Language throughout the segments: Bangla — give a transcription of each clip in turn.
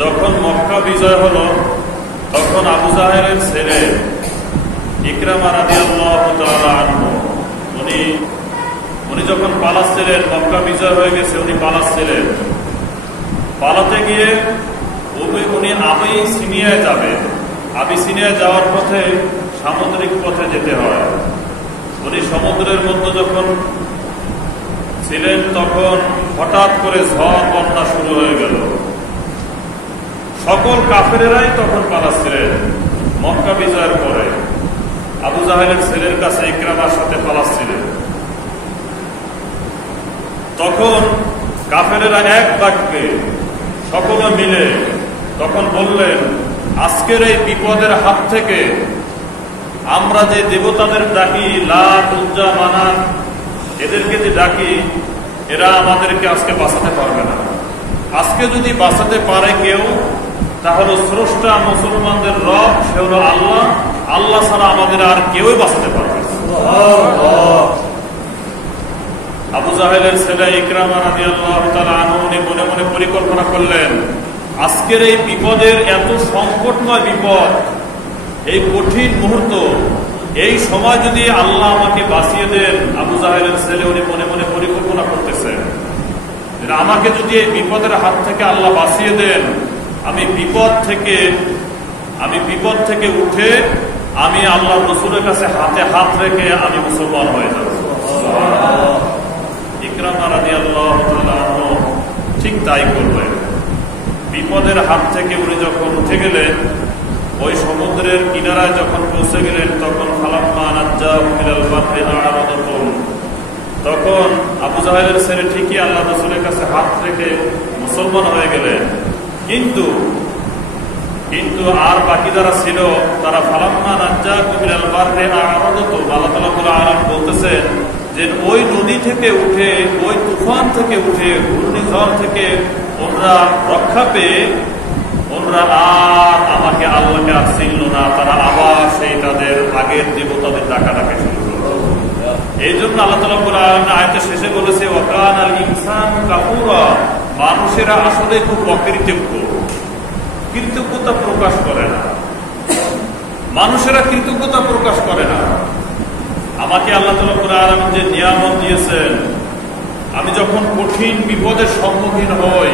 যখন মক্কা বিজয় হলো তখন আবু জাহেলের ছেলে ইকরামা রাদিয়াল্লাহু তাআলা আনহু উনি যখন পালাচ্ছিলেন, মক্কা বিজয় হয়ে গেছে, উনি পালাচ্ছিলেন। পালাতে গিয়ে উনি আবিসিনিয়ায় যাবেন। আবিসিনিয়ায় যাওয়ার পথে সামুদ্রিক পথে যেতে হয়। উনি সমুদ্রের মধ্যে যখন ছিলেন তখন হঠাৎ করে ঝড় বন্যা শুরু হয়ে গেল। সকল কাফেরেরাই তখন পালাচ্ছিলেন। মক্কা বিজয়ের পরে আবু জাহেলের ছেলের কাছে ইকরামার সাথে পালাচ্ছিলেন। তখন কাফেরেরা এক বাক্যে সকলে মিলে তখন বললেন, আজকের এই বিপদের হাত থেকে আমরা যে দেবতাদের ডাকি, লাত, উজ্জা, মানাত, এদেরকে যে ডাকি, এরা আমাদেরকে আজকে বাঁচাতে পারবে না। আজকে যদি বাঁচাতে পারে কেউ, তাহলে স্রষ্টা মুসলমানদের রব, সে হলো আল্লাহ। আল্লাহ ছাড়া আমাদের আর কেউই বাঁচাতে পারবে না। আবু জাহেলের ছেলে ইকরামা রাদিয়াল্লাহু তাআলা আনহু মনে মনে পরিকল্পনা করলেন, আজকের এই বিপদের, এত সংকটময় বিপদ, এই কঠিন মুহূর্ত, এই সময় যদি আল্লাহ আমাকে বাঁচিয়ে দেন। আবু জাহেলের ছেলে উনি মনে মনে পরিকল্পনা করতেছেন, আমাকে যদি এই বিপদের হাত থেকে আল্লাহ বাঁচিয়ে দেন, আমি বিপদ থেকে উঠে আমি আল্লাহ রসুলের কাছে হাতে হাত রেখে আমি মুসলমান হয়ে যাব। ইকরামা রাদিয়াল্লাহু তাআলা আনহু ঠিক তাই করলেন। বিপদের হাত থেকে উনি যখন উঠে গেলেন, ওই সমুদ্রের কিনারায় যখন পৌঁছে গেলেন, তখন ফালাম্মা নাজ্জাহু মিনাল বাহরি আ'রাদাতুম, তখন আবু জাহেলের ছেলে ঠিকই আল্লাহ রাসূলের কাছে হাত রেখে মুসলমান হয়ে গেলেন। কিন্তু আর বাকি যারা ছিল তারা ফালাম্মা নাজ্জাহু মিনাল বাহরি আ'রাদাতুম, আল্লাহ তাআলা বলতেছেন যে ওই নদী থেকে উঠে, ওই তুফান থেকে উঠে, ঘূর্ণিঝড় থেকে ওরা রক্ষা পেয়ে ওরা আর আমাকে, আল্লাহকে আর চিনল না। তারা আবার সেই তাদের আগের দেবতাদের ডাকাডাকি শুরু করল। এই জন্য আল্লাহ তাআলা আয়াতের শেষে বলেছে, ওয়াকানাল ইনসানু কাফুরা, মানুষেরা আসলে খুব অকৃতজ্ঞ, কৃতজ্ঞতা প্রকাশ করে না। মানুষেরা কৃতজ্ঞতা প্রকাশ করে না। আমাকে আল্লাহ তাআলা যে নিয়ামত দিয়েছেন, আমি যখন কঠিন বিপদের সম্মুখীন হই,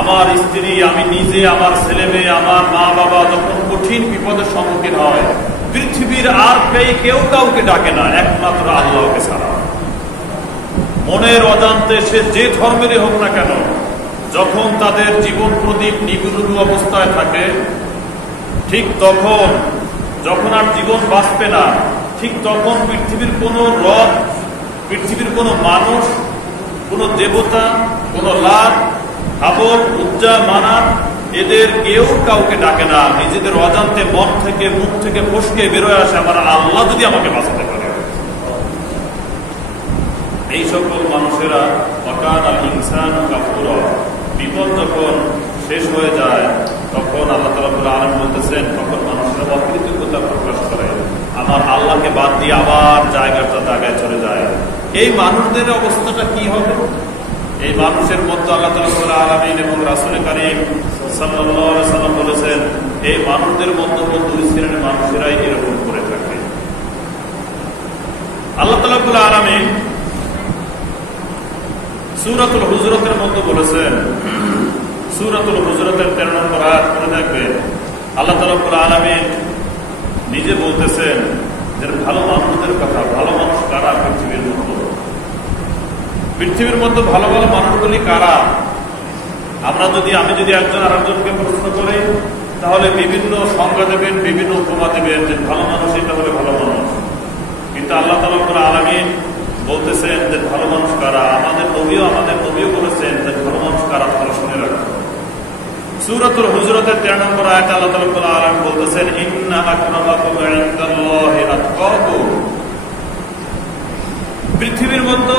আমার স্ত্রী, আমি নিজে, আমার ছেলে মেয়ে, আমার মা বাবা যখন কঠিন বিপদের সম্মুখীন হয়, পৃথিবীর আর কেউ কাউকে ডাকে না, একমাত্র আল্লাহকে ছাড়া। মনের অজান্তে সে যে ধর্মেরই হোক না কেন, যখন তাদের জীবন প্রদীপ নিভৃত অবস্থায় থাকে, ঠিক তখন, যখন আর জীবন বাঁচবে না, ঠিক তখন পৃথিবীর কোন রব, পৃথিবীর কোন মানুষ, কোন দেবতা, কোন লাত, হাবল, উজ্জা, মানাত, এদের কেউ কাউকে ডাকে না। নিজেদের অজান্তে মন থেকে, মুখ থেকে ফসকে বেরোয় আসে, আমার আল্লাহ যদি আমাকে বাঁচাতে পারে। এই সকল মানুষেরা ওয়াকানাল ইনসানু কাফুরা, বিপদ যখন শেষ হয়ে যায়, তখন আল্লাহ রাব্বুল আলামিন বলতেছেন, তখন মানুষেরা অকৃতজ্ঞতা প্রকাশ করে, আমার আল্লাহকে বাদ দিয়ে আবার জায়গায় চলে যায়। এই মানুষদের অবস্থাটা কি হবে? এই মানুষের মধ্যে আল্লাহ রাব্বুল আলামিন এবং রাসূল কারীম সাল্লাল্লাহু আলাইহি ওয়াসাল্লাম বলেছেন, এই মানুষদের মধ্যে দুই শ্রেণীর মানুষেরাই এরকম করে থাকে। আল্লাহ রাব্বুল আলামিন সূরাতুল হুজুরাতের মধ্যে বলেছেন, সূরাতুল হুজুরাতের 13 নম্বর আয়াত পড়ে দেখবেন, আল্লাহ রাব্বুল আলামিন নিজে বলতেছেন যে ভালো মানুষদের কথা। ভালো মানুষ কারা পৃথিবীর মধ্যে? পৃথিবীর মধ্যে ভালো ভালো মানুষগুলি কারা? আমি যদি একজন আরেকজনকে প্রশ্ন করি, তাহলে বিভিন্ন সংজ্ঞা দেবেন, বিভিন্ন উপমা দেবেন যে ভালো মানুষ এটা হলে ভালো মানুষ। কিন্তু আল্লাহ রাব্বুল আলামিন বলতেছেন যে ভালো মানুষ কারা। আমাদের নবীও বলেছেন যে ভালো মানুষ কারা, তারা শুনে রাখো। সূরাতুল হুজুরাতের 13 নম্বর আয়াতে আল্লাহ রাব্বুল আলামিন বলতেছেন, ইন্না আকরামাকুম ইনদাল্লাহি আতকাকুম, পৃথিবীর মধ্যে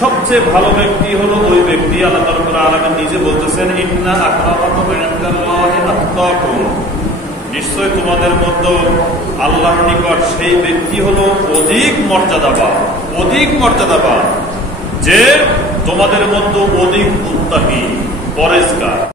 সবচেয়ে ভালো ব্যক্তি হলো ওই ব্যক্তি, আল্লাহ রাব্বুল আলামিন নিজে বলতেছেন, ইন্না আকরামাকুম ইনদাল্লাহি আতকাকুম, নিশ্চয় তোমাদের মধ্যে আল্লাহর নিকট সেই ব্যক্তি হলো অধিক মর্যাদাবান, যে তোমাদের মধ্যে অধিক মুত্তাকি।